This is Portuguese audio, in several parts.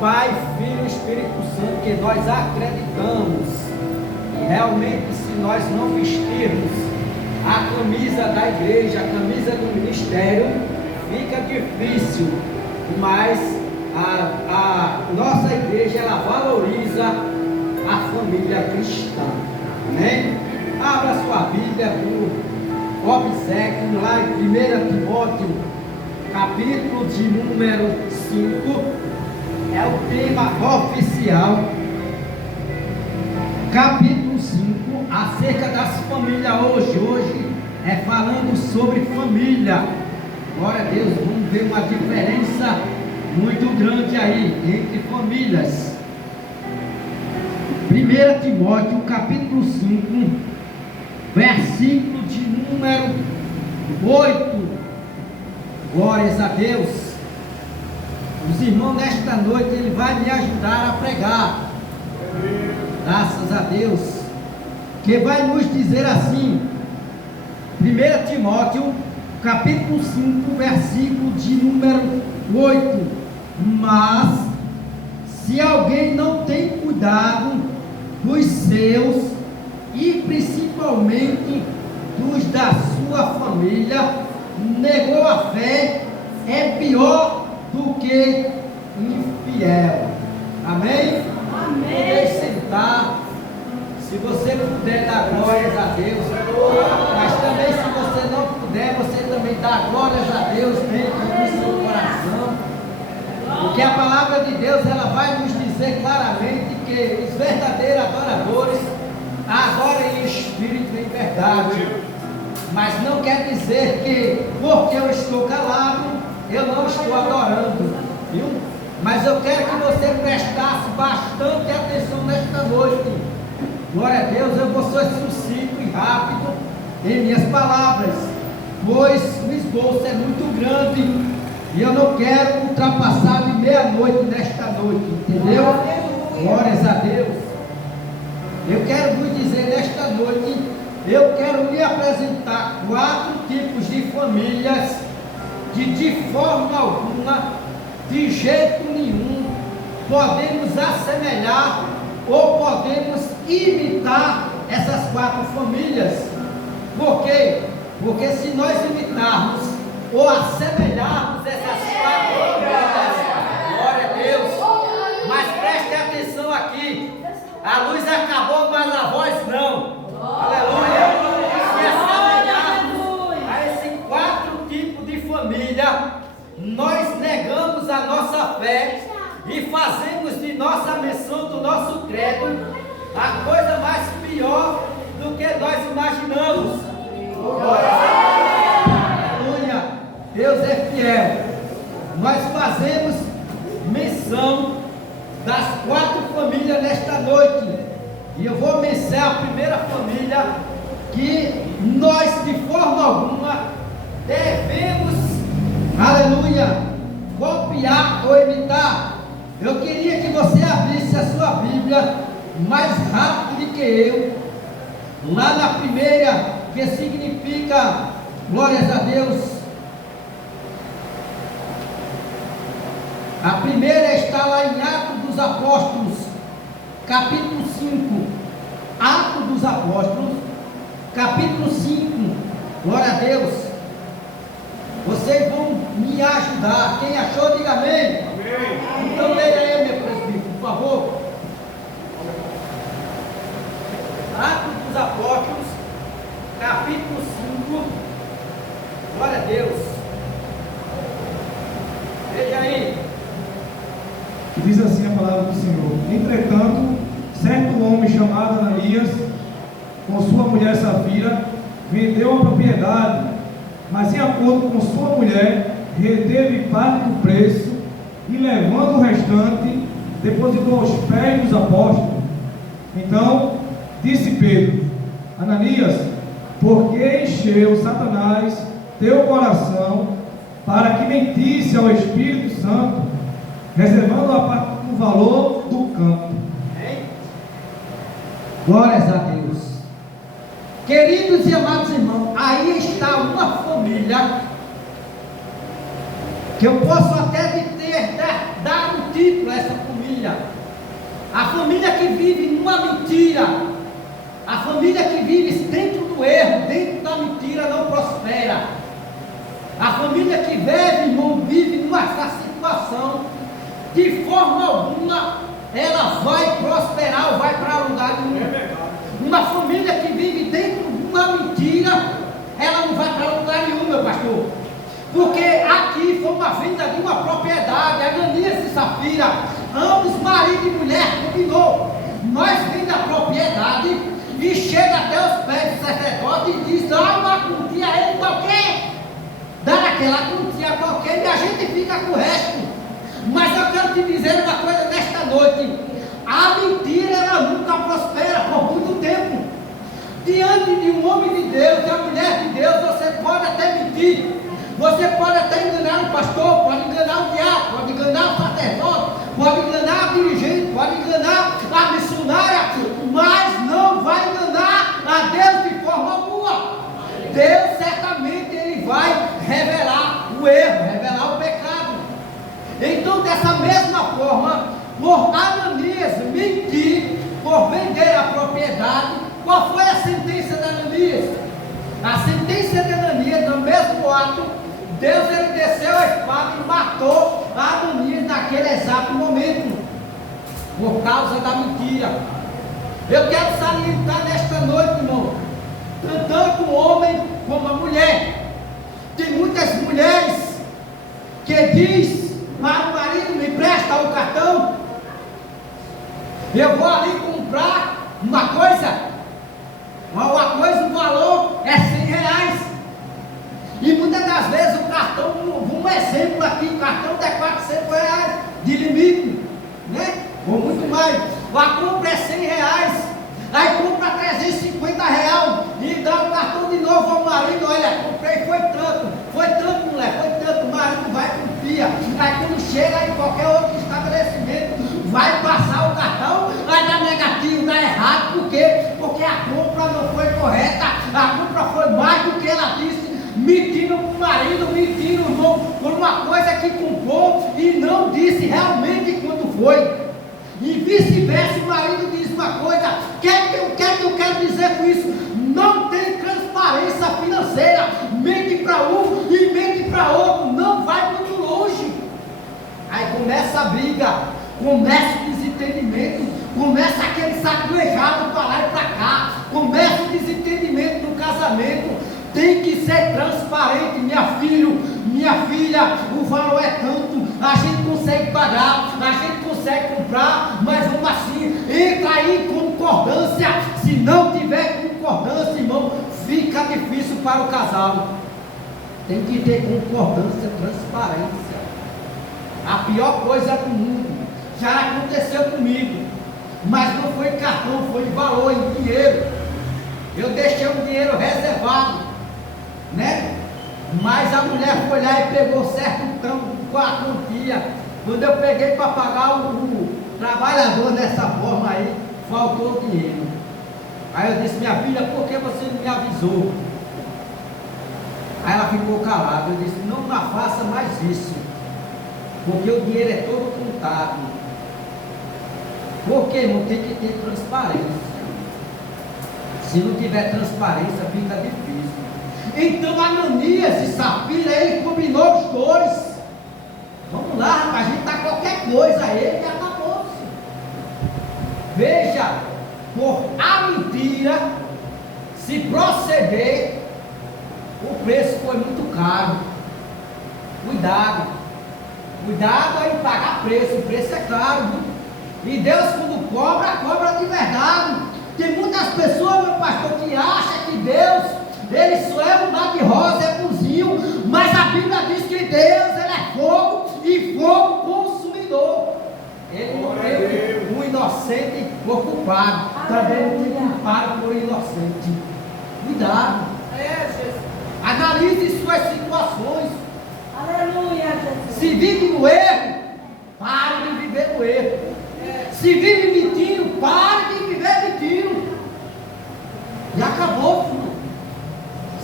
Pai, Filho e Espírito Santo, que nós acreditamos. E realmente, se nós não vestirmos a camisa da igreja, a camisa do ministério, fica difícil. Mas a nossa igreja, ela valoriza a família cristã. Amém? Abra sua Bíblia para o obséquio lá em 1 Timóteo, capítulo de número 5. É o tema oficial. Capítulo 5, acerca das famílias hoje. Hoje é falando sobre família. Glória a Deus, vamos ver uma diferença muito grande aí entre famílias. 1 Timóteo, capítulo 5, versículo de número 8. Glórias a Deus. Os irmãos, nesta noite, ele vai me ajudar a pregar. Graças a Deus. Que vai nos dizer assim, 1 Timóteo, capítulo 5, versículo de número 8. Mas, se alguém não tem cuidado dos seus, e principalmente dos da sua família, negou a fé, é pior do que infiel. Amém? Amém. Sentar. Se você puder dar glórias a Deus, mas também se você não puder, você também dá glórias a Deus dentro do seu coração, porque a palavra de Deus, ela vai nos dizer claramente que os verdadeiros adoradores adoram em espírito e em verdade. Mas não quer dizer que porque eu estou calado, eu não estou adorando, viu? Mas eu quero que você prestasse bastante atenção nesta noite. Glória a Deus, eu vou ser sucinto e rápido em minhas palavras, pois o esboço é muito grande e eu não quero ultrapassar de meia-noite nesta noite, entendeu? Glórias a Deus. Eu quero vos dizer nesta noite, eu quero lhe apresentar 4 tipos de famílias que de forma alguma, de jeito nenhum, podemos assemelhar ou podemos imitar essas 4 famílias. Por quê? Porque se nós imitarmos ou assemelharmos essas 4 famílias, glória a Deus, mas preste atenção aqui, a luz acabou, mas a voz não. Aleluia! Se assemelharmos a esses 4 tipos de família, nós negamos a nossa fé e fazemos de nossa missão, do nosso credo, a coisa mais pior do que nós imaginamos. Aleluia! Deus é fiel. Nós fazemos menção das 4 famílias nesta noite. E eu vou mencionar a primeira família que nós de forma alguma devemos, aleluia, copiar ou imitar. Eu queria que você abrisse a sua Bíblia mais rápido do que eu, lá na primeira, que significa, glórias a Deus. A primeira está lá em Atos dos Apóstolos, capítulo 5. Atos dos Apóstolos, capítulo 5. Glória a Deus. Vocês vão me ajudar. Quem achou, diga amém. Amém. Então leia aí, meu presbítero, por favor. Atos dos Apóstolos, capítulo 5. Glória a Deus. Veja aí. Diz assim a palavra do Senhor: entretanto, certo homem chamado Ananias, com sua mulher Safira, vendeu a propriedade, mas em acordo com sua mulher, reteve parte do preço e, levando o restante, depositou aos pés dos apóstolos. Então disse Pedro: Ananias, por que encheu Satanás teu coração para que mentisse ao Espírito Santo, reservando a parte do valor do campo? Glórias a Deus. Queridos e amados irmãos, aí está uma família que eu posso até dar um título a essa família. família. A família que vive numa mentira, a família que vive dentro do erro, dentro da mentira, não prospera. A família que vive, irmão, vive nessa situação, de forma alguma, ela vai prosperar ou vai para lugar nenhum. Uma família que vive dentro de uma mentira, ela não vai para lugar nenhum, meu pastor. Porque aqui foi uma venda de uma propriedade, Ananias e Safira, ambos, marido e mulher, combinou. Nós vende a propriedade e chega até os pés do sacerdote e diz: dá uma quantia a ele qualquer. Dá aquela quantia qualquer e a gente fica com o resto. Mas eu quero te dizer uma coisa nesta noite: a mentira ela nunca prospera por muito tempo. Diante de um homem de Deus, de uma mulher de Deus, você pode até mentir. Você pode até enganar o pastor, pode enganar o diácono, pode enganar o sacerdote, pode enganar o dirigente, pode enganar a missionária, mas não vai enganar a Deus de forma alguma. Deus certamente ele vai revelar o erro, revelar o pecado. Então, dessa mesma forma, por Ananias mentir, por vender a propriedade, qual foi a sentença de Ananias? A sentença de Ananias, no mesmo ato, Deus ele desceu a espada e matou Ananias naquele exato momento, por causa da mentira. Eu quero salientar nesta noite, irmão, tanto o homem como a mulher. Tem muitas mulheres que diz para o marido: me empresta o cartão, eu vou ali comprar uma coisa, o valor é R$100. E muitas das vezes o cartão, um exemplo aqui, o cartão dá R$400 de limite, né? Ou muito mais. A compra é R$100, aí compra R$350 e dá o cartão de novo ao marido: olha, comprei, foi tanto, mulher, foi tanto. O marido vai confia. Aí quando chega em qualquer outro estabelecimento, vai passar o cartão, vai dar negativo, dá errado. Por quê? Porque a compra não foi correta, a compra foi mais do que ela disse. Mentindo para o marido, mentindo, irmão, por uma coisa que comprou e não disse realmente quanto foi. E vice-versa, o marido diz uma coisa: o que eu quero dizer com isso? Não tem transparência financeira. Mente para um e mente para outro, não vai muito longe. Aí começa a briga, começa o desentendimento, começa aquele sacrilejado para lá e para cá, começa o desentendimento no casamento. Tem que ser transparente, minha filha, o valor é tanto, a gente consegue pagar, a gente consegue comprar, mas vamos assim, entra aí em concordância. Se não tiver concordância, irmão, fica difícil para o casal. Tem que ter concordância, transparência. A pior coisa do mundo, já aconteceu comigo, mas não foi em cartão, foi em valor, em dinheiro. Eu deixei um dinheiro reservado, né? Mas a mulher foi lá e pegou certo tanto com a quantia. Quando eu peguei para pagar o trabalhador dessa forma aí, faltou o dinheiro. Aí eu disse: minha filha, por que você não me avisou? Aí ela ficou calada. Eu disse: não faça mais isso, porque o dinheiro é todo contado. Porque não tem que ter transparência. Se não tiver transparência, fica difícil. Então Ananias e Safira, ele combinou os dois. Vamos lá, rapaz, a gente dá qualquer coisa a ele e acabou-se. Veja, por a mentira, se proceder, o preço foi muito caro. Cuidado em pagar preço, o preço é caro. E Deus, quando cobra de verdade. Tem muitas pessoas, meu pastor, que acham que Deus, ele só é um mar de rosa, é bonzinho, mas a Bíblia diz que Deus, ele é fogo e fogo consumidor. Ele não teve um inocente por culpado, também não tem culpado por inocente. Cuidado. Analise suas situações. Aleluia, Jesus. Se vive no erro, pare de viver no erro. Se vive mentindo, pare de viver mentindo. E acabou, filho.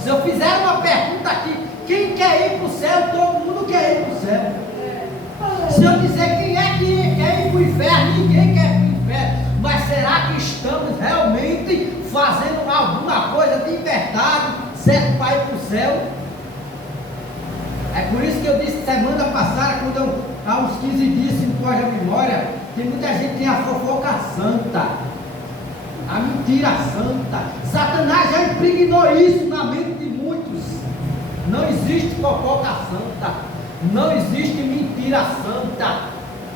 Se eu fizer uma pergunta aqui, quem quer ir para o céu? Todo mundo quer ir para o céu. Se eu dizer quem é que quer ir para o inferno, céu. É por isso que eu disse semana passada, quando eu, há uns 15 dias, se não foge a memória, que muita gente tem a fofoca santa, a mentira santa. Satanás já impregnou isso na mente de muitos. Não existe fofoca santa, não existe mentira santa.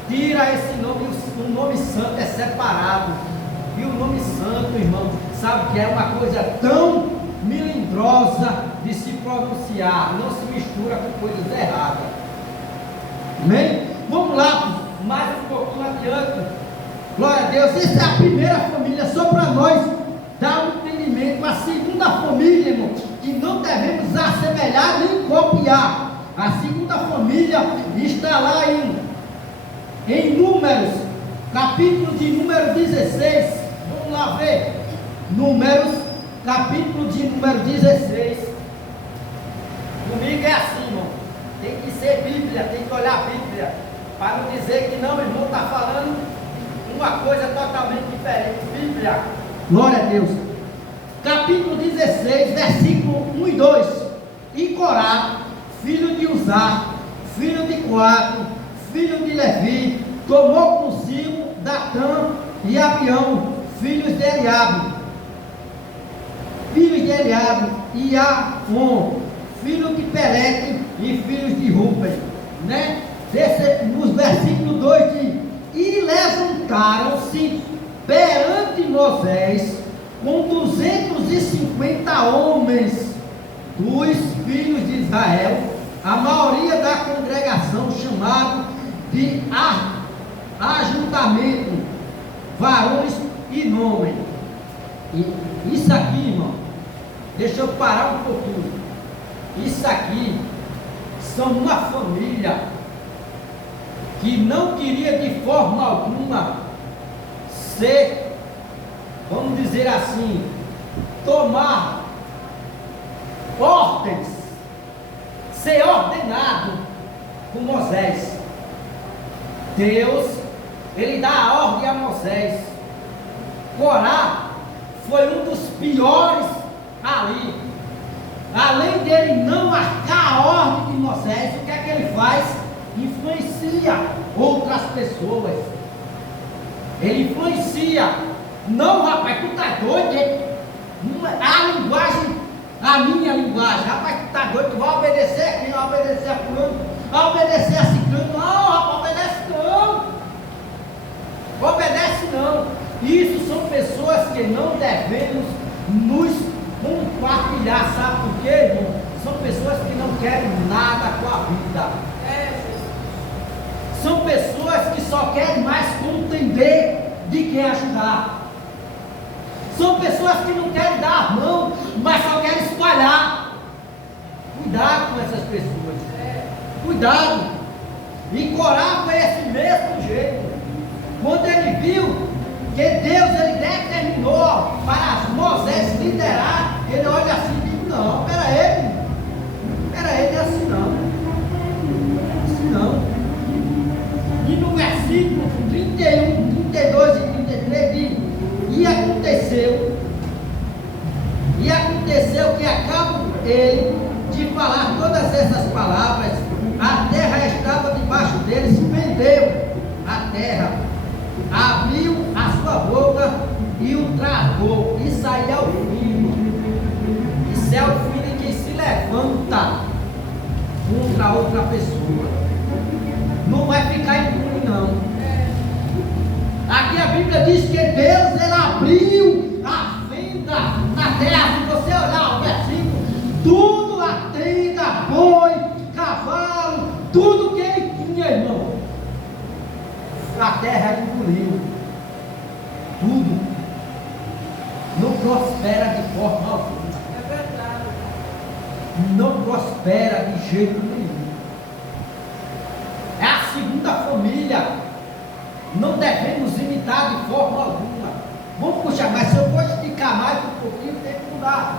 Tira esse nome, o nome santo é separado. E o nome santo, irmão, sabe que é uma coisa tão melindrosa de se pronunciar, não se mistura com coisas erradas. Amém? Vamos lá, mais um pouquinho adiante. Glória a Deus. Essa é a primeira família, só para nós dar um entendimento. A segunda família, irmão, que não devemos assemelhar nem copiar. A segunda família está lá em Números, capítulo de número 16. Vamos lá ver. Números, capítulo de número 16. Comigo é assim, irmão. Tem que ser Bíblia, tem que olhar a Bíblia. Para não dizer que não, meu irmão está falando uma coisa totalmente diferente. Bíblia. Glória a Deus. Capítulo 16, versículo 1 e 2. E Corá, filho de Uzá, filho de Coate, filho de Levi, tomou consigo Datã e Abião, filhos de Eliabe, e Afon, filho de Pelete e filhos de Ruben, né? Nos versículos 2 diz: e levantaram-se perante Moisés com 250 homens dos filhos de Israel, a maioria da congregação, chamado de ajuntamento, varões e nome. E isso aqui, irmão, deixa eu parar um pouquinho. Isso aqui são uma família que não queria de forma alguma ser, vamos dizer assim, tomar ordens, ser ordenado por Moisés. Deus, ele dá a ordem a Moisés. Corá foi um dos piores ali. Além dele não marcar a ordem de Moisés, o que é que ele faz? Influencia outras pessoas. Ele influencia. Não, rapaz, tu tá doido, hein? A linguagem, a minha linguagem, rapaz, tu tá doido, tu vai obedecer aqui, não vai obedecer a fulano, vai obedecer a ciclano. Não, rapaz, obedece não. Obedece não. Isso são pessoas que não devemos nos compartilhar. Sabe por quê, irmão? São pessoas que não querem nada com a vida. São pessoas que só querem mais contender de que ajudar. São pessoas que não querem dar a mão, mas só querem espalhar. Cuidado com essas pessoas. Cuidado. E Corá foi esse mesmo jeito. Quando ele viu que Deus ele determinou para Moisés liderar, ele olha assim e diz: não, pera aí, não é assim não. Assim não. E no versículo 31, 32 e 33 diz: e aconteceu que acabou ele de falar todas essas palavras, a terra estava debaixo dele, se prendeu a terra, abriu a sua boca e o travou, e saiu ao filho. Isso é o filho que se levanta contra outra pessoa. Não vai ficar impune, não. Aqui a Bíblia diz que Deus ele abriu a fenda na terra. Se você olhar o versículo, tudo, a tenda, boi, cavalo, tudo que ele tinha, irmão, a terra engoliu. Tudo. Não prospera de forma alguma. É verdade. Não prospera de jeito nenhum. É a segunda família. Não devemos imitar de forma alguma. Vamos puxar, mas se eu for esticar mais um pouquinho, tem que mudar.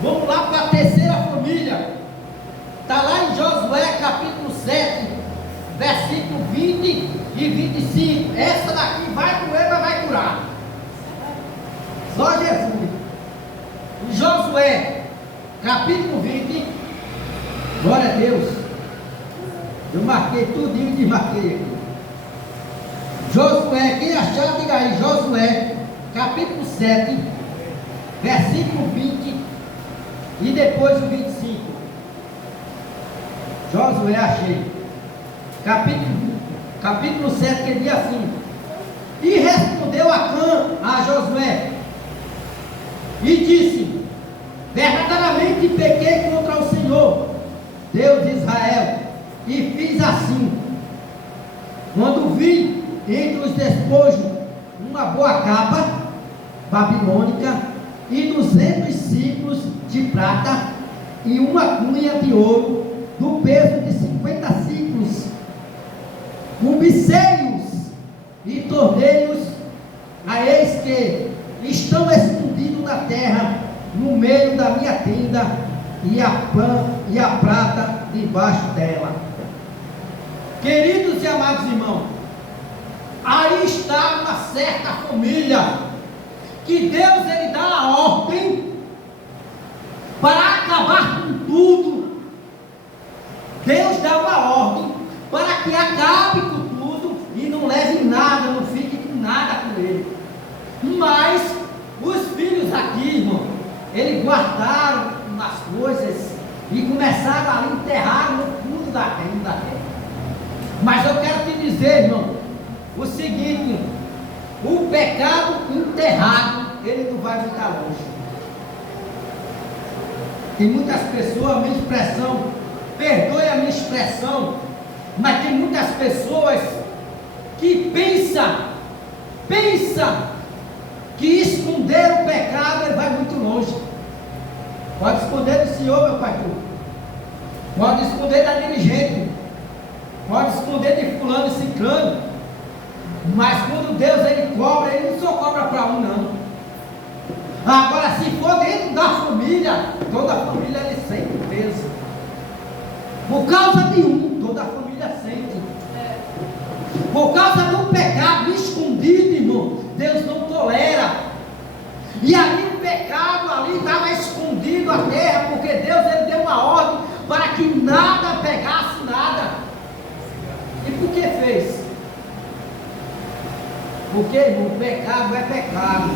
Vamos lá para a terceira família. Está lá em Josué capítulo 7, versículo 20 e 25. Essa daqui vai doer, mas vai curar. Só Jesus. Em Josué capítulo 20. Glória a Deus. Eu marquei tudinho e desmarquei aqui. Josué, quem achar, diga aí, Josué, capítulo 7, versículo 20 e depois o 25. Josué, achei. Capítulo 7, que diz assim: e respondeu Acã a Josué e disse: verdadeiramente pequei contra o Senhor, Deus de Israel, e fiz assim, quando vi entre os despojos uma boa capa babilônica e 200 ciclos de prata e uma cunha de ouro do peso de 50 ciclos, cubicei-os e tornei-os a eis que estão escondidos na terra, no meio da minha tenda, e a prata debaixo dela. Queridos e amados irmãos, aí está uma certa família que Deus ele dá a ordem para acabar com tudo. Deus dá uma ordem para que acabe com tudo e não leve nada, não fique com nada com ele. Mas os filhos aqui, irmão, eles guardaram as coisas e começaram a enterrar no fundo da terra. Mas eu quero te dizer, irmão, o seguinte: o pecado enterrado, ele não vai ficar longe. Tem muitas pessoas, a minha expressão, perdoe a minha expressão, mas tem muitas pessoas que pensam que esconder o pecado ele vai muito longe. Pode esconder do senhor, meu pastor, pode esconder da dirigente, pode esconder de fulano e ciclano, mas quando Deus ele cobra, ele não só cobra para um, não. Agora, se for dentro da família, toda a família ele sente o peso. Por causa de um, toda a família sente. Por causa do pecado escondido, irmão, Deus não tolera. E ali o pecado ali estava escondido a terra, porque Deus ele deu uma ordem para que nada pegasse nada. E por que fez? Porque, irmão, pecado é pecado.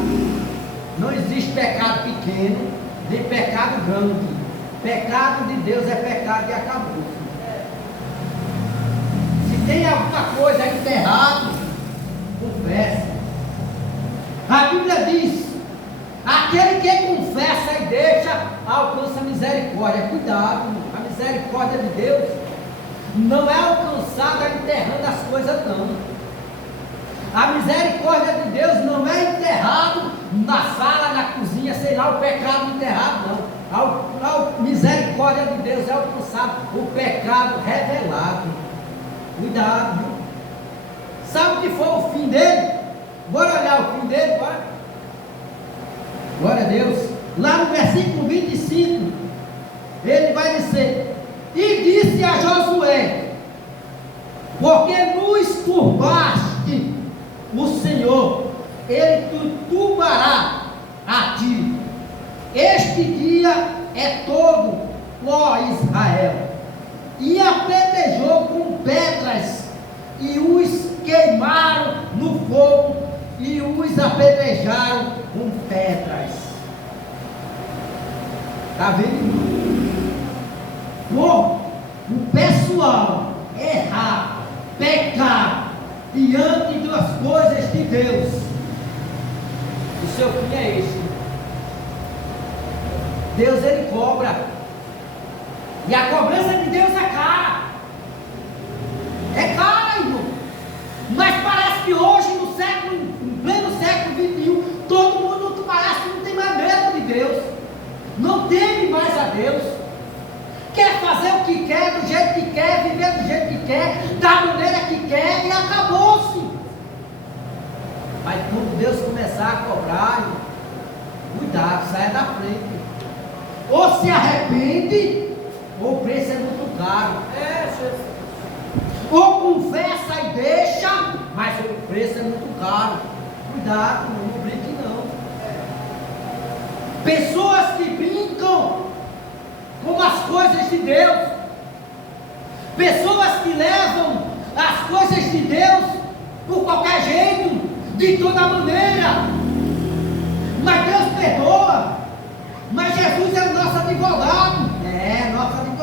Não existe pecado pequeno, nem pecado grande. Pecado de Deus é pecado e acabou. Se tem alguma coisa enterrada, confessa. A Bíblia diz: aquele que confessa e deixa, alcança a misericórdia. Cuidado, a misericórdia de Deus não é alcançada enterrando as coisas, não. A misericórdia de Deus não é enterrado na sala, na cozinha, sei lá, o pecado enterrado, não. A misericórdia de Deus é alcançado o pecado revelado. Cuidado, viu? Sabe o que foi o fim dele? Bora olhar o fim dele, bora. Glória a Deus. Lá no versículo 25, ele vai dizer: e disse a Josué, porque nos turbaste, o Senhor, ele te turbará a ti. Este dia é todo, ó Israel. E apedrejou com pedras, e os queimaram no fogo, e os apedrejaram com pedras. Está vendo? Por o pessoal errar, pecar diante das coisas de Deus, o seu fim é este. Deus ele cobra, e a cobrança de Deus é cara. É cara, irmão. Mas parece que hoje, no século, em pleno século XXI, todo mundo parece que não tem mais medo de Deus, não teme mais a Deus, quer fazer o que quer, do jeito que quer, viver do jeito que quer, da maneira que quer, e acabou-se. Mas quando Deus começar a cobrar, irmão, cuidado, saia da frente. Ou se arrepende, ou o preço é muito caro. Ou confessa e deixa, mas o preço é muito caro. Cuidado, não brinque não. Pessoas que brincam como as coisas de Deus. Pessoas que levam as coisas de Deus por qualquer jeito, de toda maneira. Mas Deus perdoa. Mas Jesus é o nosso advogado. É, nosso advogado.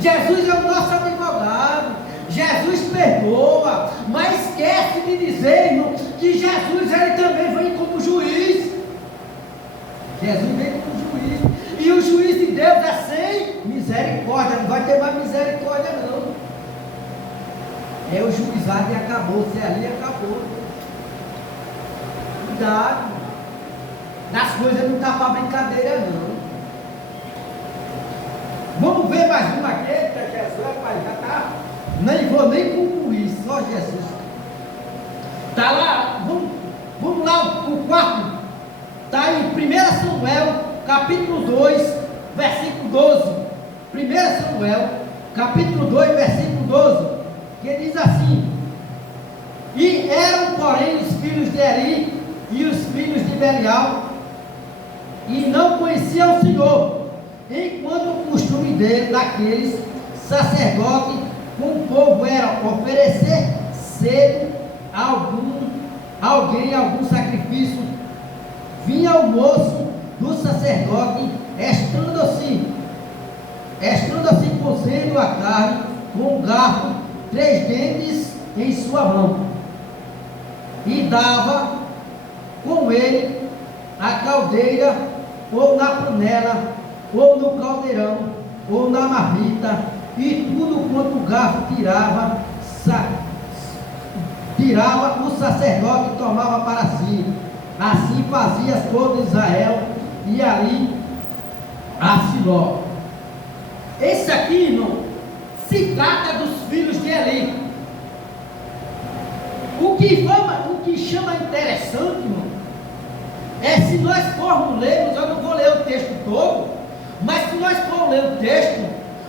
Jesus é o nosso advogado. Jesus perdoa. Mas esquece de dizer, irmão, que Jesus ele também vem como juiz. Jesus vem como juiz. E o juiz de Deus é sem misericórdia. Não vai ter mais misericórdia, não. É o juizado e acabou. Se ali acabou. Cuidado. Nas coisas não está para brincadeira, não. Vamos ver mais uma aqui. Eita, Jesus, rapaz, já está. Nem vou nem concluir, só Jesus. Está lá, vamos lá, o quarto. Está em 1 Samuel, capítulo 2, versículo 12. 1 Samuel, capítulo 2, versículo 12. Que diz assim: E eram, porém, os filhos de Eli e os filhos de Belial, e não conheciam o Senhor, enquanto o costume dele, daqueles sacerdotes com o povo era oferecer cedo algum sacrifício. Vinha o moço do sacerdote, estando-se cozendo a carne com um garfo, 3 dentes em sua mão, e dava com ele a caldeira, ou na panela, ou no caldeirão, ou na marmita, e tudo quanto o garfo tirava, o sacerdote tomava para si. Assim fazia todo Israel, e ali a Siló. Esse aqui, irmão, se trata dos filhos de Eli. O que chama interessante, irmão, é se nós formos lermos, eu não vou ler o texto todo, mas se nós formos ler o texto,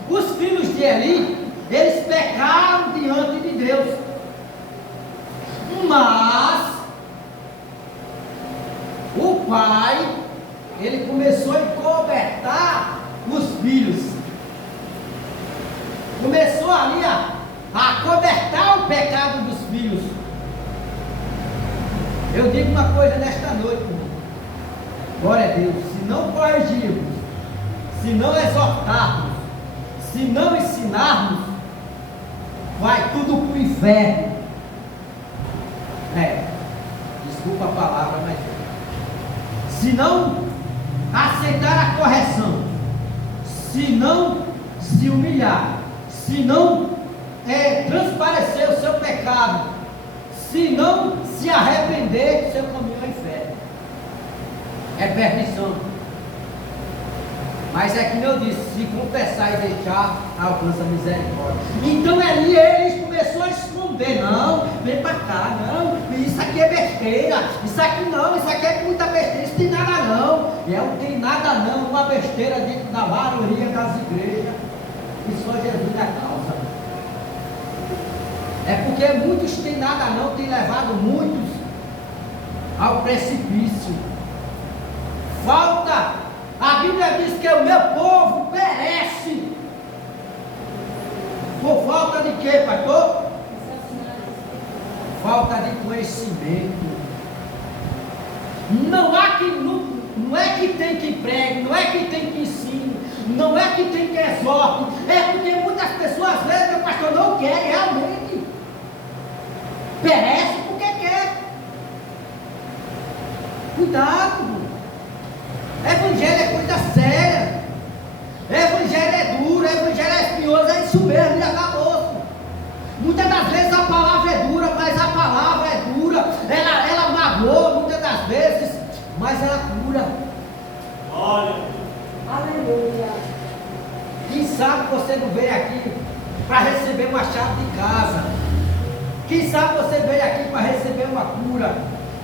os filhos de Eli, eles pecaram diante de Deus. Mas o pai, ele começou a encobertar os filhos. Começou ali a cobertar o pecado dos filhos. Eu digo uma coisa nesta noite, irmão. Glória a Deus. Se não corrigirmos, se não exortarmos, se não ensinarmos, vai tudo para o inferno. Desculpa a palavra, mas se não aceitar a correção, se não se humilhar, se não transparecer o seu pecado, se não se arrepender, seu caminho é inferno, é perdição. Mas é que eu disse, se confessar e deixar, alcança misericórdia. Então ali eles começaram a esconder. Não, vem para cá, não, isso aqui é besteira, isso aqui não, isso aqui é muita besteira, isso tem nada não. Não tem nada não, uma besteira dentro da maioria das igrejas. E só Jesus é a causa. É porque muitos têm nada não, têm levado muitos ao precipício. Falta. A Bíblia diz que o meu povo perece. Por falta de quê, pastor? Falta de conhecimento. Não é que tem que pregue, não é que tem que ensine, não é que tem que exorte. É porque muitas pessoas, às vezes, meu pastor, não querem realmente. Perece porque quer. Cuidado. Evangelho é coisa séria. Evangelho é duro, evangelho é espinhoso, é isso mesmo, e acabou. Muitas das vezes a palavra é dura, mas a palavra é dura, ela magoa muitas das vezes, mas ela cura. Olha. Aleluia. Quem sabe você não veio aqui para receber uma chave de casa. Quem sabe você veio aqui para receber uma cura.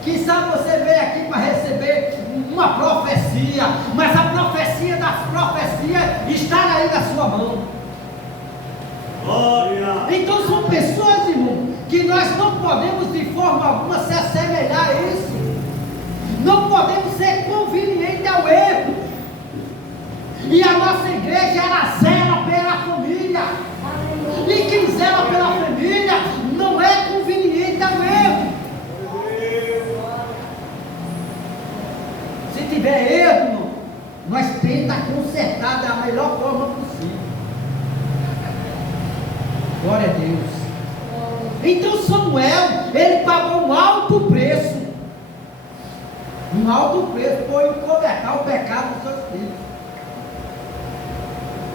Quem sabe você veio aqui para receber uma profecia, mas a profecia das profecias está aí na sua mão. Glória. Então são pessoas, irmão, que nós não podemos de forma alguma se assemelhar a isso. Não podemos ser convenientes ao erro. E a nossa igreja, ela zela pela família. E quem zela pela família não é conveniente ao erro. Se tiver erro, irmão, nós tenta consertar da melhor forma possível. Glória a Deus. Então Samuel, ele pagou um alto preço. Um alto preço por encobertar o pecado dos seus filhos.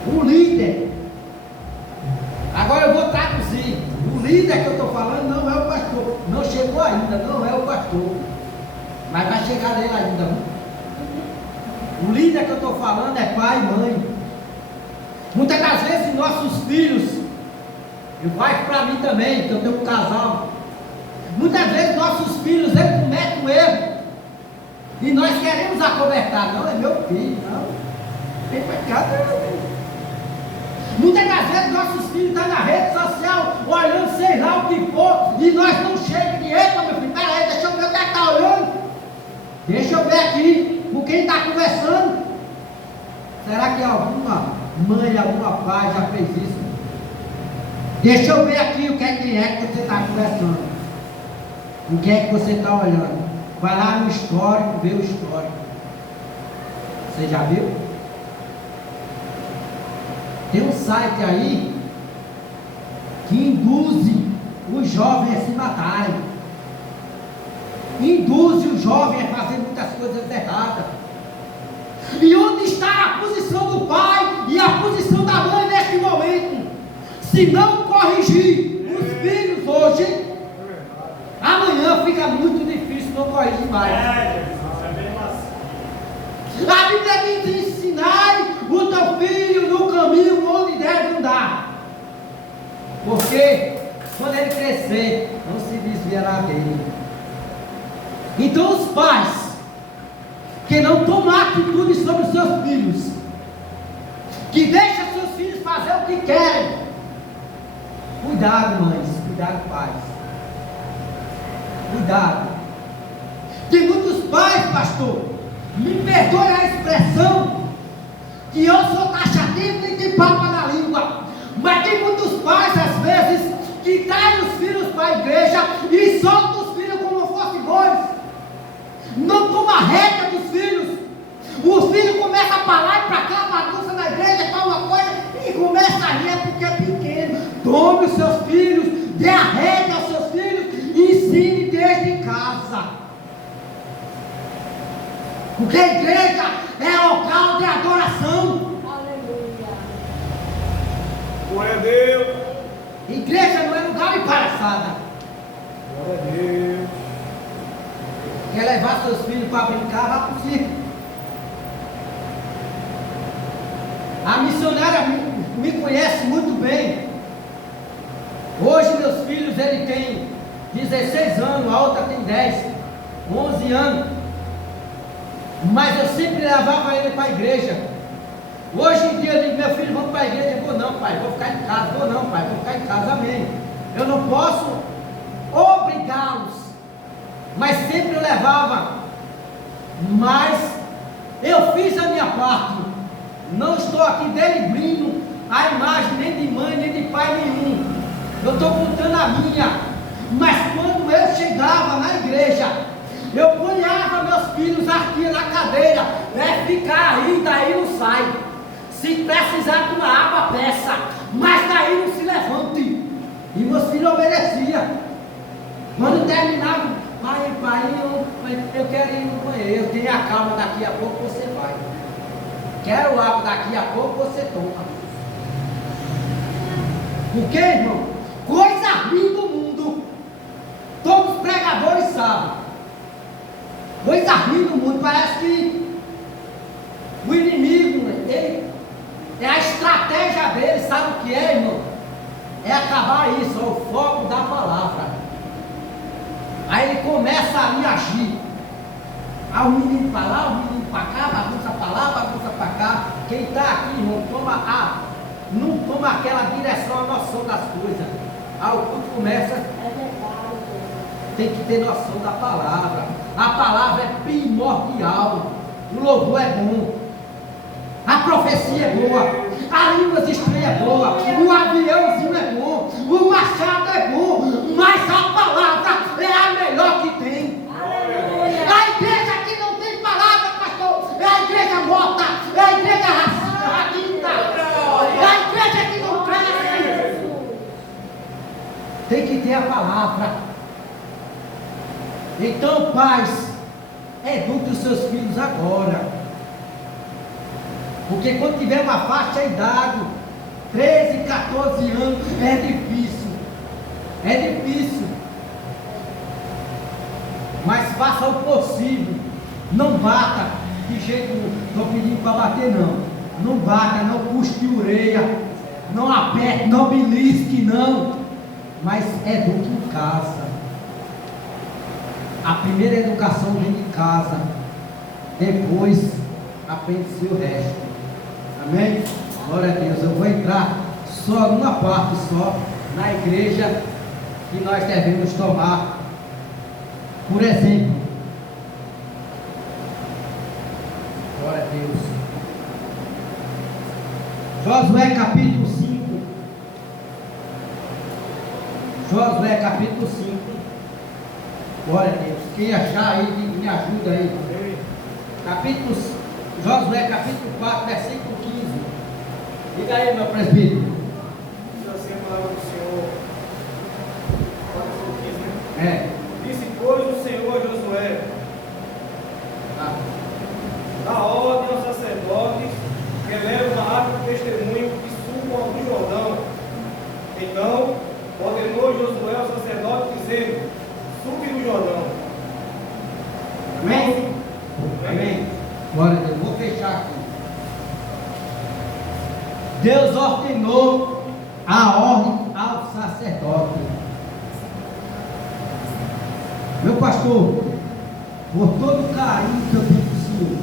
O líder. Agora eu vou traduzir. O líder que eu estou falando não é o pastor. Não chegou ainda, não é o pastor. Mas vai chegar nele ainda. O líder que eu estou falando é pai e mãe. Muitas das vezes nossos filhos, e vai para mim também, que eu tenho um casal. Muitas vezes nossos filhos, eles cometem um erro. E nós queremos acobertar. Não, é meu filho, não. Tem pecado, não. Muitas das vezes nossos filhos estão na rede social, olhando sei lá o que for, e nós não chegamos e eita meu filho, peraí, deixa eu ver o que está olhando. Deixa eu ver aqui com quem está conversando. Será que alguma mãe, alguma pai já fez isso? Deixa eu ver aqui o que é que você está conversando. O que é que você está olhando? Vai lá no histórico, vê o histórico. Você já viu? Tem um site aí que induz os jovens a se matarem. Induz os jovens a fazer muitas coisas erradas. E onde está a posição do pai e a posição da mãe neste momento? Se não corrigir os filhos hoje, amanhã fica muito difícil não corrigir mais. A Bíblia diz: ensinai o teu filho no caminho onde deve andar, porque quando ele crescer, não se desviará dele. Então os pais que não tomam atitude sobre os seus filhos, que deixam seus filhos fazer o que querem, cuidado mães, cuidado pais, cuidado. Tem muitos pais, pastor, me perdoe a expressão, que eu sou taxativo e tem papo na língua, mas tem muitos pais às vezes que trazem os filhos para a igreja e soltam os filhos como fossem bois, não toma rédea dos filhos. O filho começa a falar e para cá, bagunça na igreja, fala uma coisa e começa a rir porque é pequeno. Tome os seus filhos, dê a rédea aos seus filhos e ensine desde casa. Porque a igreja é local de adoração. Aleluia. Glória a Deus. Igreja não é lugar de palhaçada. Glória a Deus. Quer levar seus filhos para brincar? Vá para o circo. A missionária me conhece muito bem. Hoje meus filhos, ele tem 16 anos, a outra tem 10, 11 anos. Mas eu sempre levava ele para a igreja. Hoje em dia eu digo: meu filho, vamos para a igreja. Eu vou não, pai, vou ficar em casa. Vou não, pai, vou ficar em casa, amém. Eu não posso obrigá-los, mas sempre eu levava. Mas eu fiz a minha parte. Não estou aqui denigrindo a imagem nem de mãe, nem de pai nenhum. Eu estou contando a minha. Mas quando eu chegava na igreja, eu punhava meus filhos aqui na cadeira. É ficar aí, daí não sai. Se precisar de uma água, peça, mas daí não se levante. E meus filhos obedeciam. Quando terminava: pai, eu quero ir no banheiro. Tenha calma, daqui a pouco você vai. Quero água, daqui a pouco você toma. Por quê, irmão? Coisa ruim do mundo, todos os pregadores sabem. Coisa ruim do mundo, parece que o inimigo, ele, é a estratégia dele, sabe o que é, irmão? É acabar isso, é o foco da palavra. Aí ele começa a me agir. O menino para lá, o menino para cá, bagunça para lá, bagunça para cá. Quem está aqui, irmão, não toma aquela direção, a noção das coisas. O culto começa. É verdade. Tem que ter noção da palavra. A palavra é primordial. O louvor é bom. A profecia é boa, a língua estranha é boa, o aviãozinho é bom, o machado é bom, mas a palavra é a melhor que tem. A igreja que não tem palavra, pastor, é a igreja morta, é a igreja racista, é a igreja que não cresce. Tem que ter a palavra. Então, pais, eduque os seus filhos agora. Porque quando tiver uma faixa de idade, 13, 14 anos, é difícil. É difícil. Mas faça o possível. Não bata de jeito nenhum. Estou pedindo para bater, não. Não bata, não puxe de orelha. Não aperte, não belisque, não. Mas eduque em casa. A primeira educação vem de casa. Depois aprende-se o resto. Amém? Glória a Deus. Eu vou entrar só numa parte só na igreja que nós devemos tomar. Por exemplo. Glória a Deus. Josué capítulo 5. Josué capítulo 5. Glória a Deus. Quem achar aí, me ajuda aí. Josué capítulo 4, versículo 15. Diga aí, meu presbítero. Diz assim a palavra do Senhor. 4:15, né? É. Disse, pois, o Senhor a Josué: dá ordem aos sacerdotes que levam a arca do testemunho e subam ao rio Jordão. Então ordenou Josué ao sacerdote, dizendo: sube no Jordão. Amém? Amém. Glória a Deus. Vou fechar aqui. Deus ordenou a ordem ao sacerdote. Meu pastor, por todo o carinho que eu tenho do Senhor,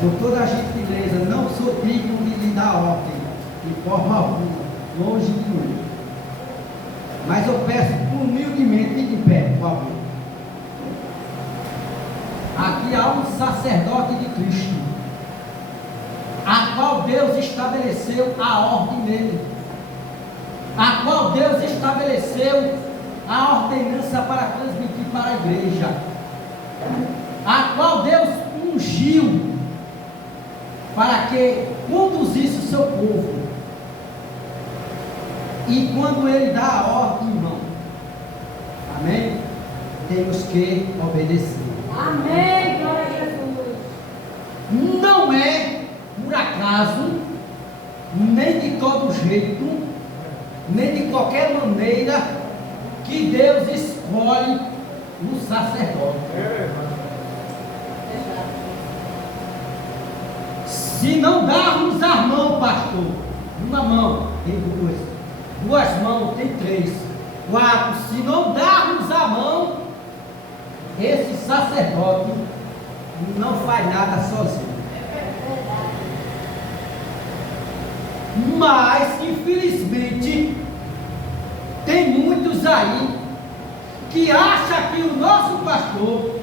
por toda a gentileza, não sou digno de lhe dar ordem, de forma alguma, longe de mim. Mas eu peço humildemente, fique de pé, por favor. Aqui há um sacerdote de Cristo, a qual Deus estabeleceu a ordem dele, a qual Deus estabeleceu a ordenança para transmitir para a igreja, a qual Deus ungiu para que conduzisse o seu povo. E quando ele dá a ordem, irmão, amém? Temos que obedecer. Amém, glória a Jesus. Não é por acaso, nem de todo jeito, nem de qualquer maneira que Deus escolhe o sacerdote. Se não darmos a mão, pastor, uma mão tem duas mãos tem 3, 4, se não darmos a mão, esse sacerdote não faz nada sozinho. Mas, infelizmente, tem muitos aí que acham que o nosso pastor,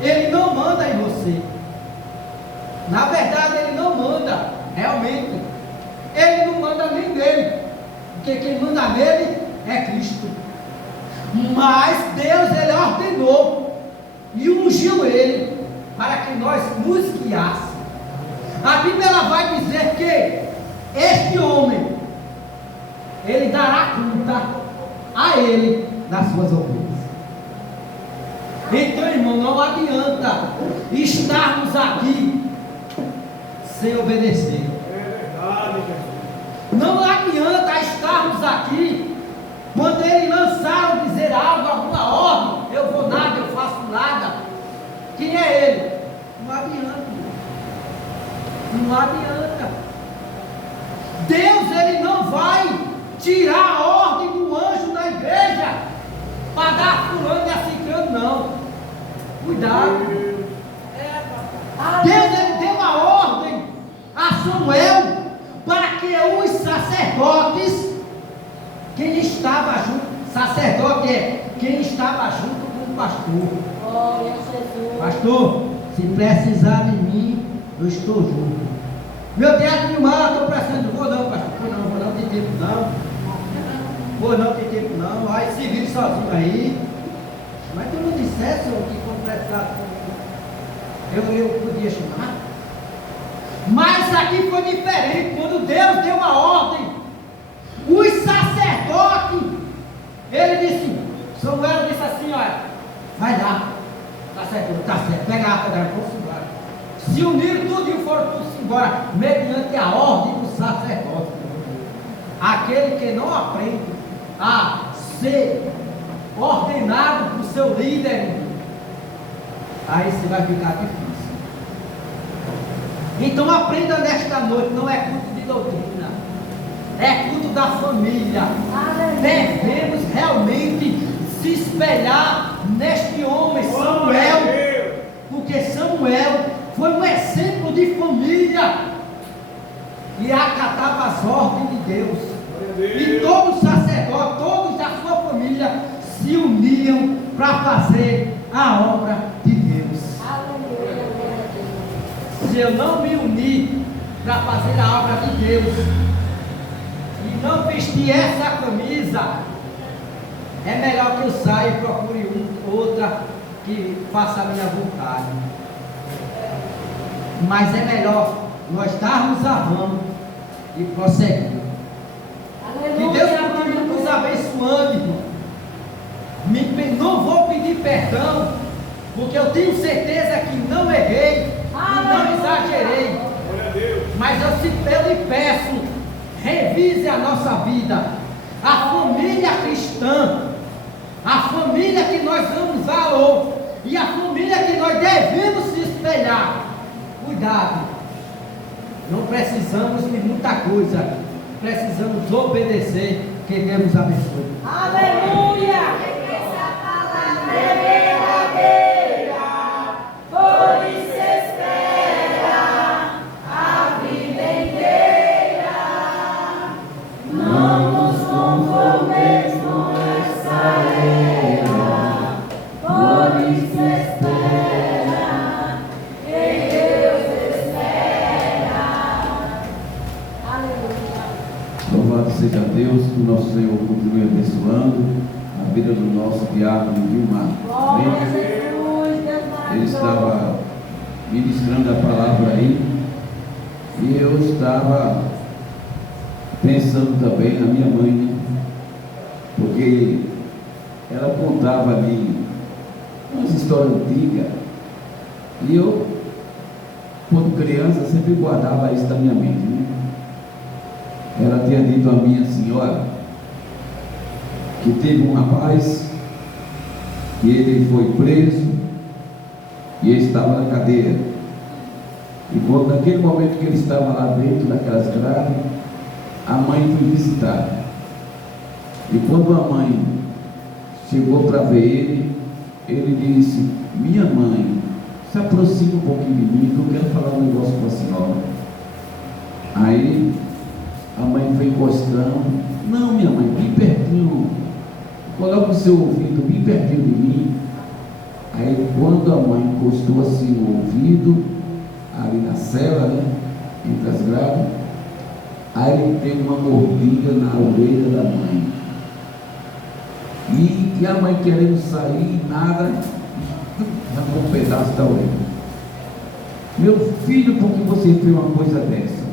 ele não manda em você. Na verdade, ele não manda, realmente. Ele não manda nem nele, porque quem manda nele é Cristo. Mas Deus, ele ordenou e ungiu ele para que nós nos guiássemos. A Bíblia ela vai dizer que este homem, ele dará conta a ele das suas ovelhas. Então, irmão, não adianta estarmos aqui sem obedecer. Não adianta estarmos aqui quando ele lançaram dizer algo, alguma ordem, eu vou nada, eu faço nada. Quem é ele? Não adianta. Não adianta. Deus, ele não vai tirar a ordem do anjo da igreja para dar fulano e assim, não. Cuidado. Deus, ele deu a ordem a Samuel para que os sacerdotes, quem estava junto, sacerdote é quem estava junto com o pastor. Glória a Jesus. Pastor, se precisar de mim, eu estou junto. Meu teatro de mar, estou precisando, vou não, pastor, vou não, tem tempo não. Vou não, tem tempo não. Aí se vire sozinho aí. Mas tu não dissesse que quando precisasse, eu podia chamar. Mas aqui foi diferente. Quando Deus deu uma ordem, os sacerdotes, ele disse, Samuel disse assim, olha, vai lá, sacerdote, tá certo, pega a pedra, vamos embora. Se uniram tudo e foram todos embora, mediante a ordem do sacerdote. Aquele que não aprende a ser ordenado por seu líder, aí você vai ficar difícil. Então aprenda nesta noite, não é culto de doutrina, é culto da família. Devemos realmente se espelhar neste homem, Samuel, porque Samuel foi um exemplo de família e acatava as ordens de Deus. E todos os sacerdotes, todos da sua família se uniam para fazer a obra de Deus. Se eu não me unir para fazer a obra de Deus e não vestir essa camisa, é melhor que eu saia e procure outra que faça a minha vontade. Mas é melhor nós darmos a mão e prosseguir. Que Deus continue nos abençoando, irmão. Não vou pedir perdão, porque eu tenho certeza que não errei e não exagerei. Mas eu lhe peço, revise a nossa vida. A família cristã, a família que nós damos valor e a família que nós devemos se espelhar. Cuidado, não precisamos de muita coisa, precisamos obedecer. Que Deus nos abençoe. Aleluia! Essa palavra é verdadeira, por isso espera a vida inteira. Não nos conformemos com essa era, por isso espera, em Deus espera. Aleluia. Louvado seja Deus, que o nosso Senhor continue abençoando a vida do nosso diácono Vilmar. Glória a Jesus, Deus maravilhoso. Ele estava ministrando a palavra aí e eu estava pensando também na minha mãe, né? Porque ela contava ali umas histórias antigas e eu, quando criança, sempre guardava isso na minha mente, né? Ela tinha dito a minha senhora que teve um rapaz que ele foi preso e ele estava na cadeia. E quando, naquele momento que ele estava lá dentro daquelas grades, a mãe foi visitar. E quando a mãe chegou para ver ele disse: minha mãe, se aproxima um pouquinho de mim, que eu quero falar um negócio com a senhora. Aí a mãe foi encostando. Não, minha mãe, bem pertinho, coloca o seu ouvido bem pertinho de mim. Aí quando a mãe encostou assim o ouvido, ali na cela, né, entre as grades, aí ele teve uma mordida na orelha da mãe. E a mãe querendo sair, nada, arrancou um pedaço da orelha. Meu filho, por que você fez uma coisa dessa?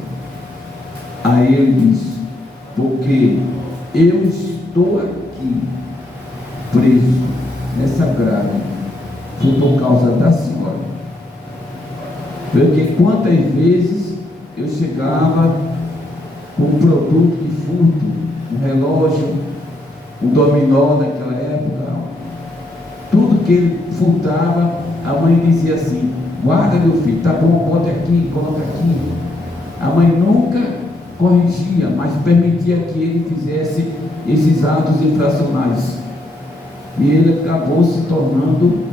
Aí ele disse: porque eu estou aqui preso nessa grade, foi por causa da senhora. Porque quantas vezes eu chegava com um produto de furto, um relógio, um dominó naquela época, tudo que ele furtava, a mãe dizia assim: guarda, meu filho, tá bom, bota aqui, coloca aqui. A mãe nunca corrigia, mas permitia que ele fizesse esses atos infracionais. E ele acabou se tornando,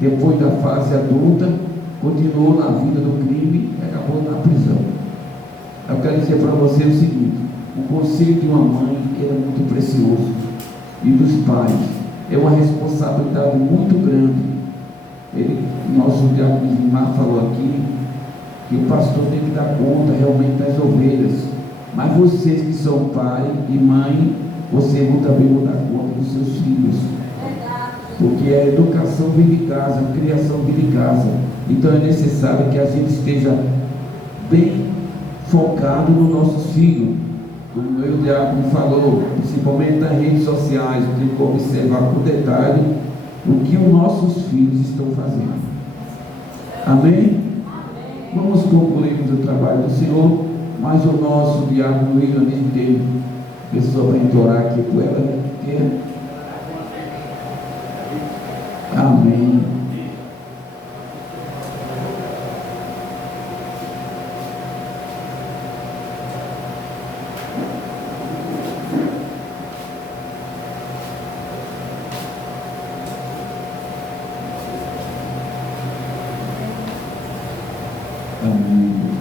depois da fase adulta, continuou na vida do crime e acabou na prisão. Eu quero dizer para você o seguinte: o conselho de uma mãe é muito precioso, e dos pais é uma responsabilidade muito grande. Nosso diácono Gilmar falou aqui que o pastor tem que dar conta realmente das ovelhas. Mas vocês que são pai e mãe, vocês também vão dar conta dos seus filhos. Porque a educação vem de casa, a criação vem de casa. Então é necessário que a gente esteja bem focado nos nossos filhos. Como o diácono falou, principalmente nas redes sociais, tem que observar com detalhe o que os nossos filhos estão fazendo. Amém? Vamos concluir o trabalho do Senhor, mas o nosso diácono William tem pessoa para implorar aqui por ela. Amém. Amém.